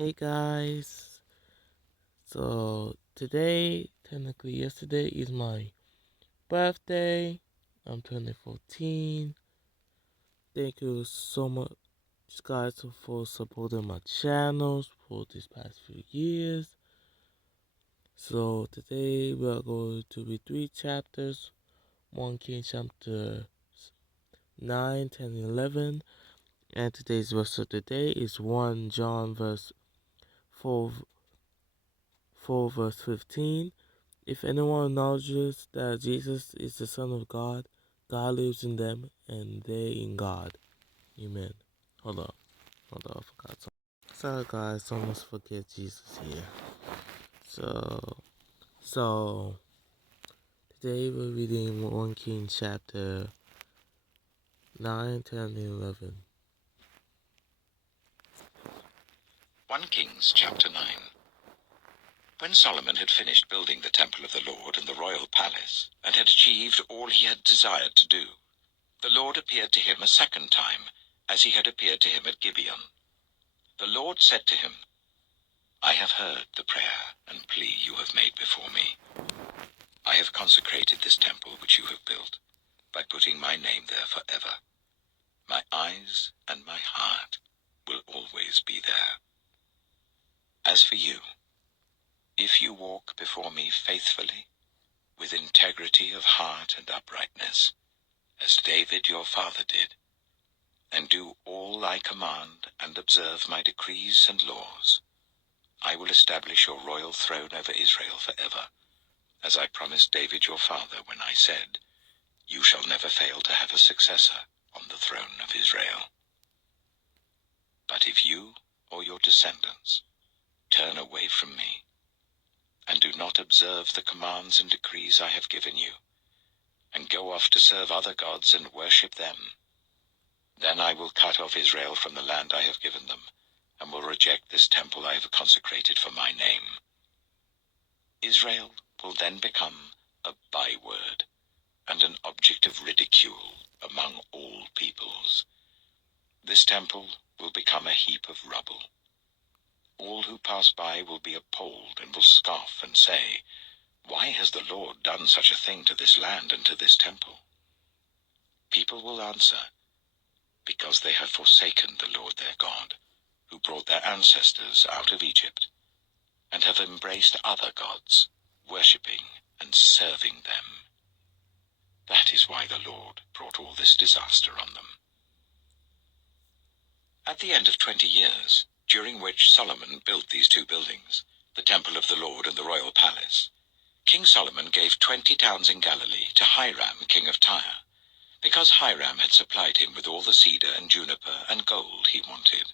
Hey guys, so today, technically yesterday, is my birthday. I'm turning 14. Thank you so much, guys, for supporting my channels for these past few years. So today we are going to read 3 chapters: 1 King chapter 9, 10, and 11. And today's verse of the day is 1 John verse 4, 4 verse 15. If anyone acknowledges that Jesus is the Son of God, God lives in them and they in God. Amen. Hold on, I forgot something. Sorry guys, almost forget Jesus here. So today we're reading 1 King chapter 9, 10, and 11. 1 Kings chapter 9. When Solomon had finished building the temple of the Lord and the royal palace, and had achieved all he had desired to do, the Lord appeared to him a second time, as he had appeared to him at Gibeon. The Lord said to him, I have heard the prayer and plea you have made before me. I have consecrated this temple which you have built, by putting my name there forever. My eyes and my heart will always be there. As for you, if you walk before me faithfully, with integrity of heart and uprightness, as David your father did, and do all I command and observe my decrees and laws, I will establish your royal throne over Israel forever, as I promised David your father when I said, you shall never fail to have a successor on the throne of Israel. But if you or your descendants turn away from me, and do not observe the commands and decrees I have given you, and go off to serve other gods and worship them, then I will cut off Israel from the land I have given them, and will reject this temple I have consecrated for my name. Israel will then become a byword and an object of ridicule among all peoples. This temple will become a heap of rubble. All who pass by will be appalled and will scoff and say, why has the Lord done such a thing to this land and to this temple? People will answer, because they have forsaken the Lord their God, who brought their ancestors out of Egypt, and have embraced other gods, worshipping and serving them. That is why the Lord brought all this disaster on them. At the end of 20 years, during which Solomon built these 2 buildings, the temple of the Lord and the royal palace, King Solomon gave 20 towns in Galilee to Hiram, king of Tyre, because Hiram had supplied him with all the cedar and juniper and gold he wanted.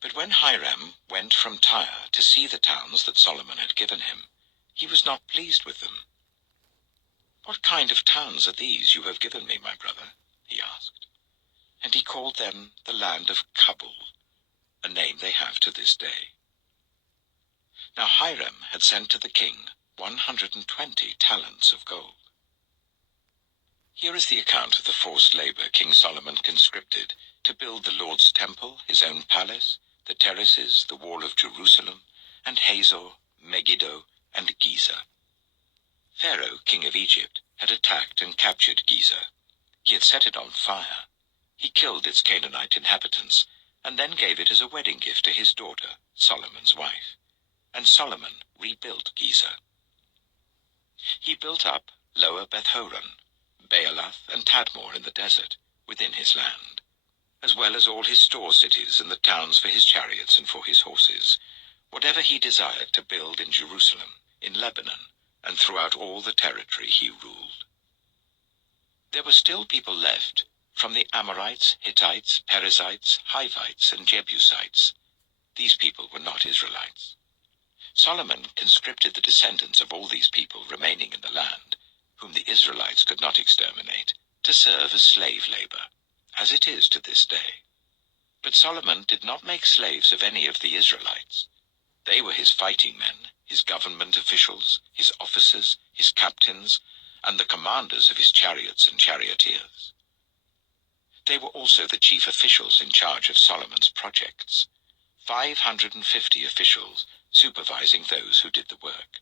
But when Hiram went from Tyre to see the towns that Solomon had given him, he was not pleased with them. What kind of towns are these you have given me, my brother? He asked. And he called them the land of Kabul, a name they have to this day. Now Hiram had sent to the king 120 talents of gold. Here is the account of the forced labor King Solomon conscripted to build the Lord's temple, his own palace, the terraces, the wall of Jerusalem, and Hazor, Megiddo, and Giza. Pharaoh, king of Egypt, had attacked and captured Giza. He had set it on fire. He killed its Canaanite inhabitants, and then gave it as a wedding gift to his daughter, Solomon's wife. And Solomon rebuilt Giza. He built up Lower Beth-horon, Baalath, and Tadmor in the desert, within his land, as well as all his store cities and the towns for his chariots and for his horses, whatever he desired to build in Jerusalem, in Lebanon, and throughout all the territory he ruled. There were still people left from the Amorites, Hittites, Perizzites, Hivites, and Jebusites. These people were not Israelites. Solomon conscripted the descendants of all these people remaining in the land, whom the Israelites could not exterminate, to serve as slave labor, as it is to this day. But Solomon did not make slaves of any of the Israelites. They were his fighting men, his government officials, his officers, his captains, and the commanders of his chariots and charioteers. They were also the chief officials in charge of Solomon's projects. 550 officials supervising those who did the work.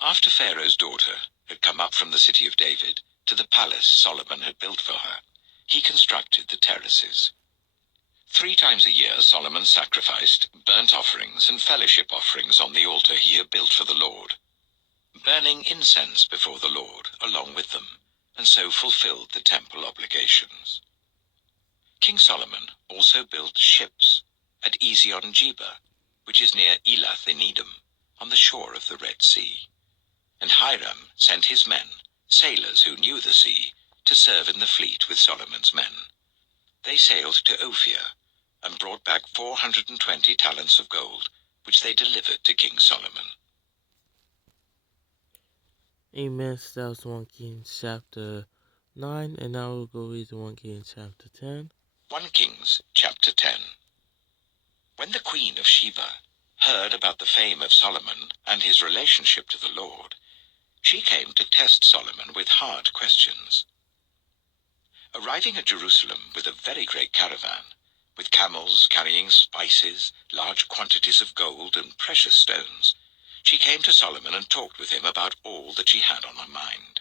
After Pharaoh's daughter had come up from the city of David to the palace Solomon had built for her, he constructed the terraces. 3 times a year Solomon sacrificed burnt offerings and fellowship offerings on the altar he had built for the Lord, burning incense before the Lord along with them, and so fulfilled the temple obligations. King Solomon also built ships at Ezion-Geber, which is near Elath in Edom, on the shore of the Red Sea. And Hiram sent his men, sailors who knew the sea, to serve in the fleet with Solomon's men. They sailed to Ophir and brought back 420 talents of gold, which they delivered to King Solomon. Amen. So that was 1 Kings chapter 9, and now we'll go read 1 Kings chapter 10. 1 Kings chapter 10. When the Queen of Sheba heard about the fame of Solomon and his relationship to the Lord, she came to test Solomon with hard questions. Arriving at Jerusalem with a very great caravan, with camels carrying spices, large quantities of gold and precious stones, she came to Solomon and talked with him about all that she had on her mind.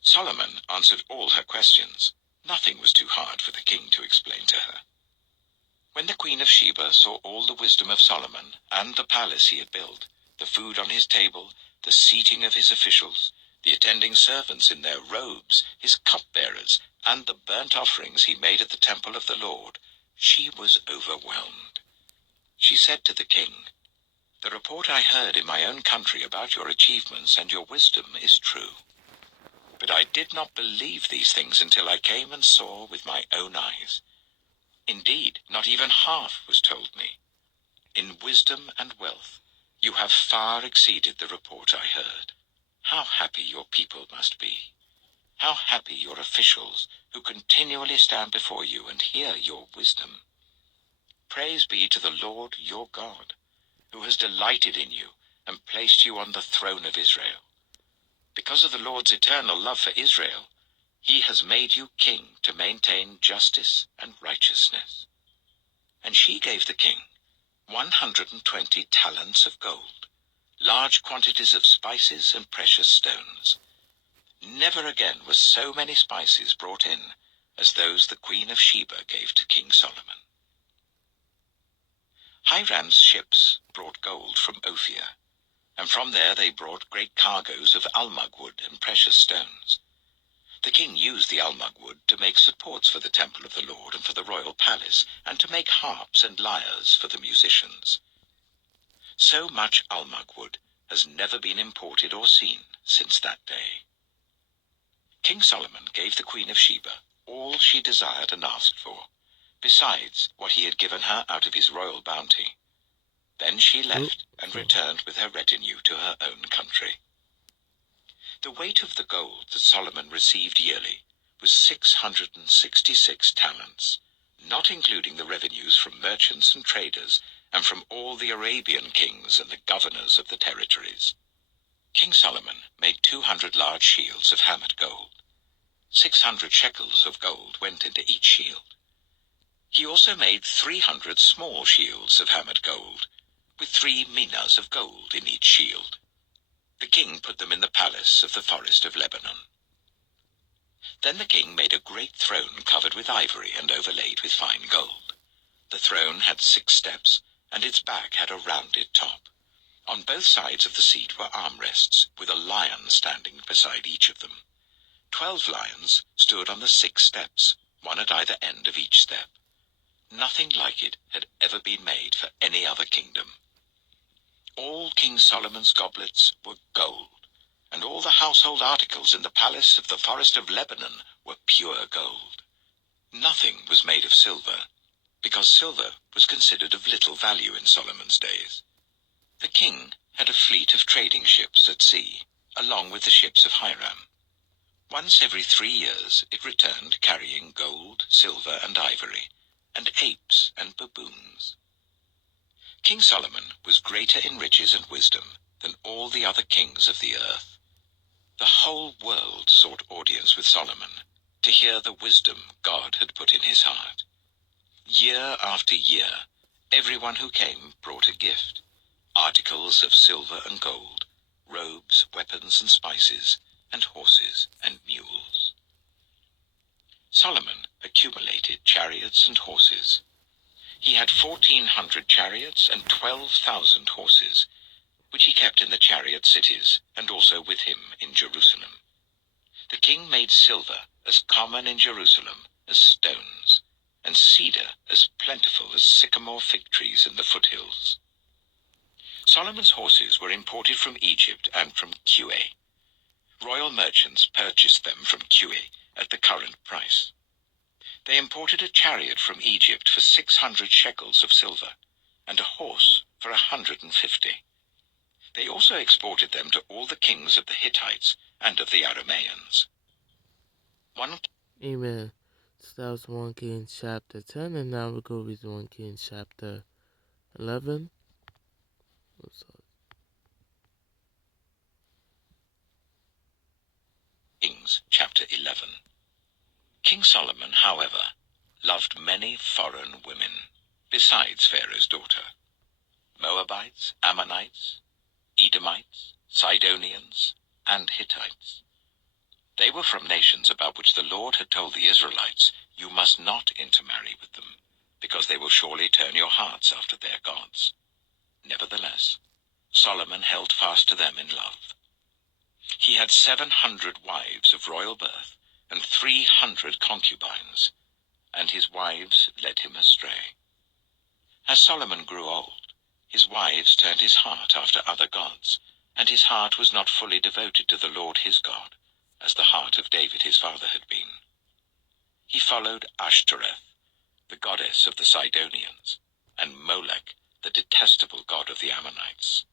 Solomon answered all her questions. Nothing was too hard for the king to explain to her. When the Queen of Sheba saw all the wisdom of Solomon and the palace he had built, the food on his table, the seating of his officials, the attending servants in their robes, his cupbearers, and the burnt offerings he made at the temple of the Lord, she was overwhelmed. She said to the king, "The report I heard in my own country about your achievements and your wisdom is true. But I did not believe these things until I came and saw with my own eyes. Indeed, not even half was told me. In wisdom and wealth, you have far exceeded the report I heard. How happy your people must be. How happy your officials who continually stand before you and hear your wisdom. Praise be to the Lord your God, who has delighted in you and placed you on the throne of Israel. Because of the Lord's eternal love for Israel, he has made you king to maintain justice and righteousness." And she gave the king 120 talents of gold, large quantities of spices and precious stones. Never again were so many spices brought in as those the Queen of Sheba gave to King Solomon. Hiram's ships brought gold from Ophir, and from there they brought great cargoes of almug wood and precious stones. The king used the almug wood to make supports for the temple of the Lord and for the royal palace, and to make harps and lyres for the musicians. So much almug wood has never been imported or seen since that day. King Solomon gave the Queen of Sheba all she desired and asked for, besides what he had given her out of his royal bounty. Then she left and returned with her retinue to her own country. The weight of the gold that Solomon received yearly was 666 talents, not including the revenues from merchants and traders and from all the Arabian kings and the governors of the territories. King Solomon made 200 large shields of hammered gold. 600 shekels of gold went into each shield. He also made 300 small shields of hammered gold, with 3 minas of gold in each shield. The king put them in the palace of the forest of Lebanon. Then the king made a great throne covered with ivory and overlaid with fine gold. The throne had 6 steps, and its back had a rounded top. On both sides of the seat were armrests, with a lion standing beside each of them. 12 lions stood on the 6 steps, one at either end of each step. Nothing like it had ever been made for any other kingdom. All King Solomon's goblets were gold, and all the household articles in the palace of the forest of Lebanon were pure gold. Nothing was made of silver, because silver was considered of little value in Solomon's days. The king had a fleet of trading ships at sea, along with the ships of Hiram. Once every 3 years it returned carrying gold, silver, and ivory, and apes and baboons. King Solomon was greater in riches and wisdom than all the other kings of the earth. The whole world sought audience with Solomon to hear the wisdom God had put in his heart. Year after year, Everyone who came brought a gift, articles of silver and gold, robes, weapons and spices, and horses and mules. Solomon accumulated chariots and horses. He had 1,400 chariots and 12,000 horses, which he kept in the chariot cities and also with him in Jerusalem. The king made silver as common in Jerusalem as stones, and cedar as plentiful as sycamore fig trees in the foothills. Solomon's horses were imported from Egypt and from Kue. Royal merchants purchased them from Kue at the current price. They imported a chariot from Egypt for 600 shekels of silver, and a horse for 150. They also exported them to all the kings of the Hittites and of the Arameans. Amen. So that was 1 Kings chapter 10, and now we'll go read 1 Kings chapter 11. Kings chapter 11. King Solomon, however, loved many foreign women, besides Pharaoh's daughter: Moabites, Ammonites, Edomites, Sidonians, and Hittites. They were from nations about which the Lord had told the Israelites, "You must not intermarry with them, because they will surely turn your hearts after their gods." Nevertheless, Solomon held fast to them in love. He had 700 wives of royal birth and 300 concubines, and his wives led him astray. As Solomon grew old, his wives turned his heart after other gods, and his heart was not fully devoted to the Lord his God, as the heart of David his father had been. He followed Ashtoreth, the goddess of the Sidonians, and Molech, the detestable god of the Ammonites.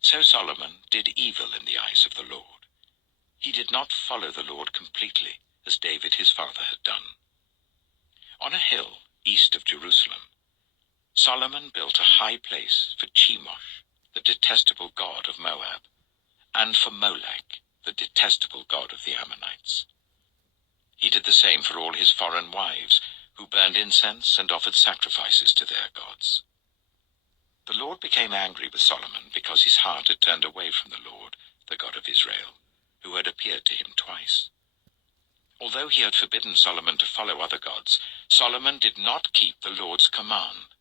So Solomon did evil in the eyes of the Lord. He did not follow the Lord completely, as David his father had done. On a hill east of Jerusalem, Solomon built a high place for Chemosh, the detestable god of Moab, and for Molech, the detestable god of the Ammonites. He did the same for all his foreign wives, who burned incense and offered sacrifices to their gods. The Lord became angry with Solomon because his heart had turned away from the Lord, the God of Israel, who had appeared to him twice. Although he had forbidden Solomon to follow other gods, Solomon did not keep the Lord's command.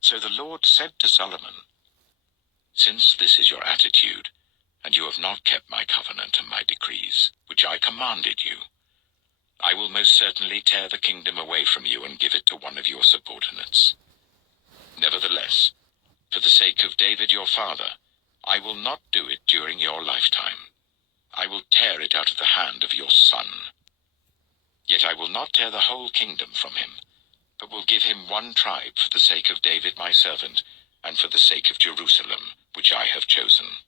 So the Lord said to Solomon, "Since this is your attitude, and you have not kept my covenant and my decrees, which I commanded you, I will most certainly tear the kingdom away from you and give it to one of your subordinates. Nevertheless, for the sake of David your father, I will not do it during your lifetime. I will tear it out of the hand of your son. Yet I will not tear the whole kingdom from him, but will give him one tribe for the sake of David my servant, and for the sake of Jerusalem, which I have chosen."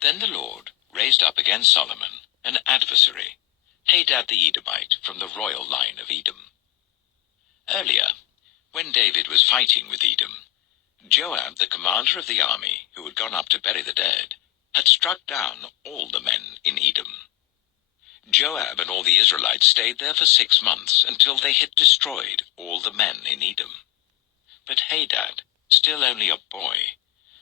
Then the Lord raised up against Solomon an adversary, Hadad the Edomite, from the royal line of Edom. Earlier, when David was fighting with Edom, Joab, the commander of the army, who had gone up to bury the dead, had struck down all the men in Edom. Joab and all the Israelites stayed there for 6 months, until they had destroyed all the men in Edom. But Hadad, still only a boy,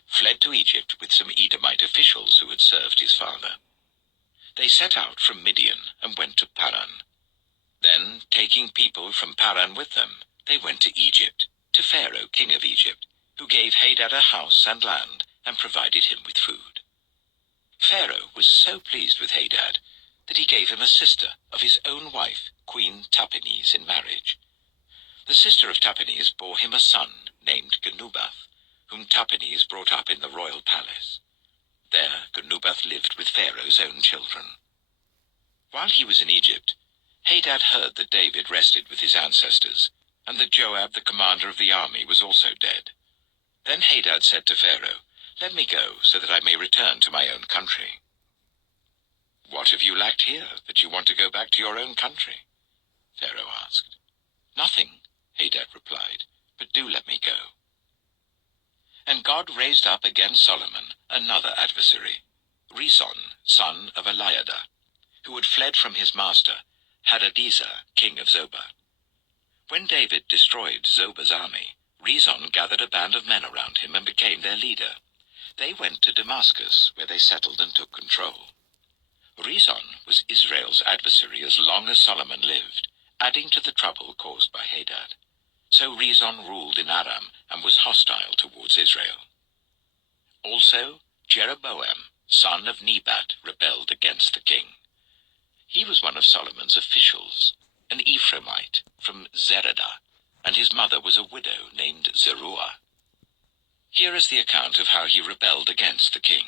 fled to Egypt with some Edomite officials who had served his father. They set out from Midian and went to Paran. Then, taking people from Paran with them, they went to Egypt, to Pharaoh, king of Egypt, who gave Hadad a house and land and provided him with food. Pharaoh was so pleased with Hadad that he gave him a sister of his own wife, Queen Tahpenes, in marriage. The sister of Tahpenes bore him a son named Genubath, whom Tahpenes brought up in the royal palace. There Genubath lived with Pharaoh's own children. While he was in Egypt, Hadad heard that David rested with his ancestors, and that Joab, the commander of the army, was also dead. Then Hadad said to Pharaoh, "Let me go, so that I may return to my own country." "What have you lacked here, that you want to go back to your own country?" Pharaoh asked. "Nothing," Hadad replied, "but do let me go." And God raised up against Solomon another adversary, Rezon, son of Eliada, who had fled from his master, Hadadezer, king of Zobah. When David destroyed Zoba's army, Rezon gathered a band of men around him and became their leader. They went to Damascus, where they settled and took control. Rezon was Israel's adversary as long as Solomon lived, adding to the trouble caused by Hadad. So Rezon ruled in Aram and was hostile towards Israel. Also, Jeroboam, son of Nebat, rebelled against the king. He was one of Solomon's officials, an Ephraimite from Zeradah, and his mother was a widow named Zeruah. Here is the account of how he rebelled against the king.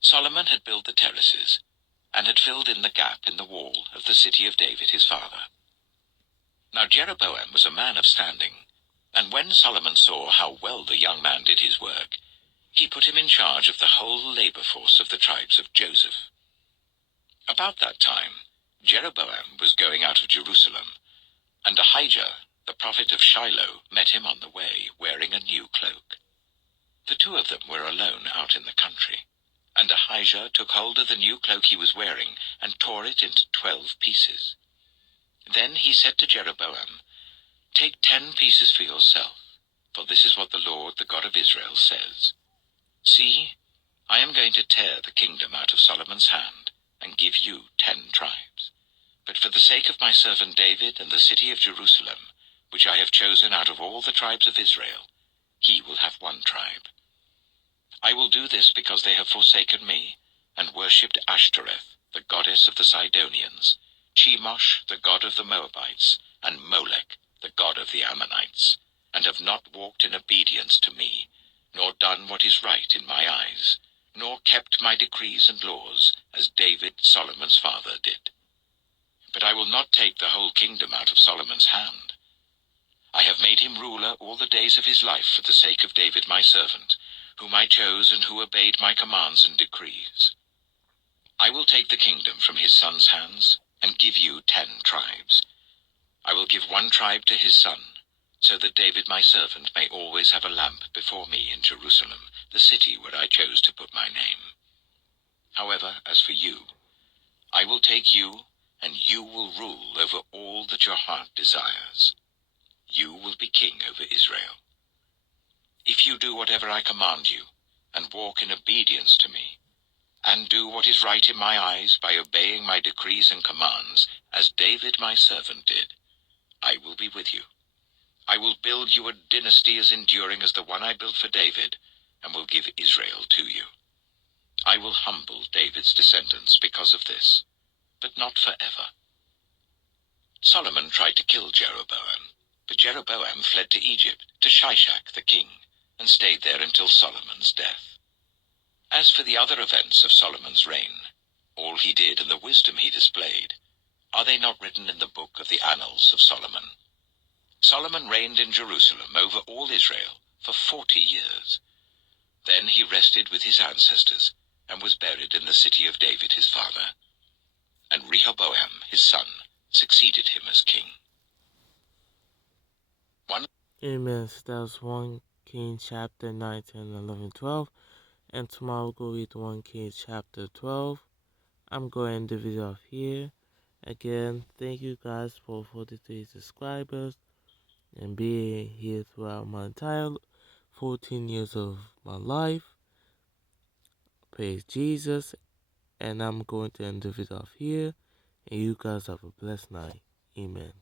Solomon had built the terraces and had filled in the gap in the wall of the city of David his father. Now Jeroboam was a man of standing, and when Solomon saw how well the young man did his work, he put him in charge of the whole labor force of the tribes of Joseph. About that time, Jeroboam was going out of Jerusalem, and Ahijah, the prophet of Shiloh, met him on the way, wearing a new cloak. The two of them were alone out in the country, and Ahijah took hold of the new cloak he was wearing and tore it into 12 pieces. Then he said to Jeroboam, "Take 10 pieces for yourself, for this is what the Lord, the God of Israel, says. See, I am going to tear the kingdom out of Solomon's hand and give you 10 tribes. But for the sake of my servant David and the city of Jerusalem, which I have chosen out of all the tribes of Israel, he will have 1 tribe. I will do this because they have forsaken me and worshipped Ashtoreth, the goddess of the Sidonians, Chemosh, the god of the Moabites, and Molech, the god of the Ammonites, and have not walked in obedience to me, nor done what is right in my eyes, nor kept my decrees and laws, as David, Solomon's father, did. But I will not take the whole kingdom out of Solomon's hand. I have made him ruler all the days of his life for the sake of David my servant, whom I chose and who obeyed my commands and decrees. I will take the kingdom from his son's hands and give you 10 tribes. I will give 1 tribe to his son, so that David my servant may always have a lamp before me in Jerusalem, the city where I chose to put my name. However, as for you, I will take you, and you will rule over all that your heart desires. You will be king over Israel. If you do whatever I command you, and walk in obedience to me, and do what is right in my eyes by obeying my decrees and commands, as David my servant did, I will be with you. I will build you a dynasty as enduring as the one I built for David, and will give Israel to you. I will humble David's descendants because of this, but not forever." Solomon tried to kill Jeroboam, but Jeroboam fled to Egypt, to Shishak the king, and stayed there until Solomon's death. As for the other events of Solomon's reign, all he did and the wisdom he displayed, are they not written in the book of the Annals of Solomon? Solomon reigned in Jerusalem over all Israel for 40 years. Then he rested with his ancestors and was buried in the city of David his father. And Rehoboam his son succeeded him as king. Amen. So that was 1 King chapter 9, 10, 11, 12. And tomorrow we'll go read 1 King chapter 12. I'm going to end the video off here. Again, thank you guys for 43 subscribers and being here throughout my entire 14 years of my life. Praise Jesus. And I'm going to end the video off here. And you guys have a blessed night. Amen.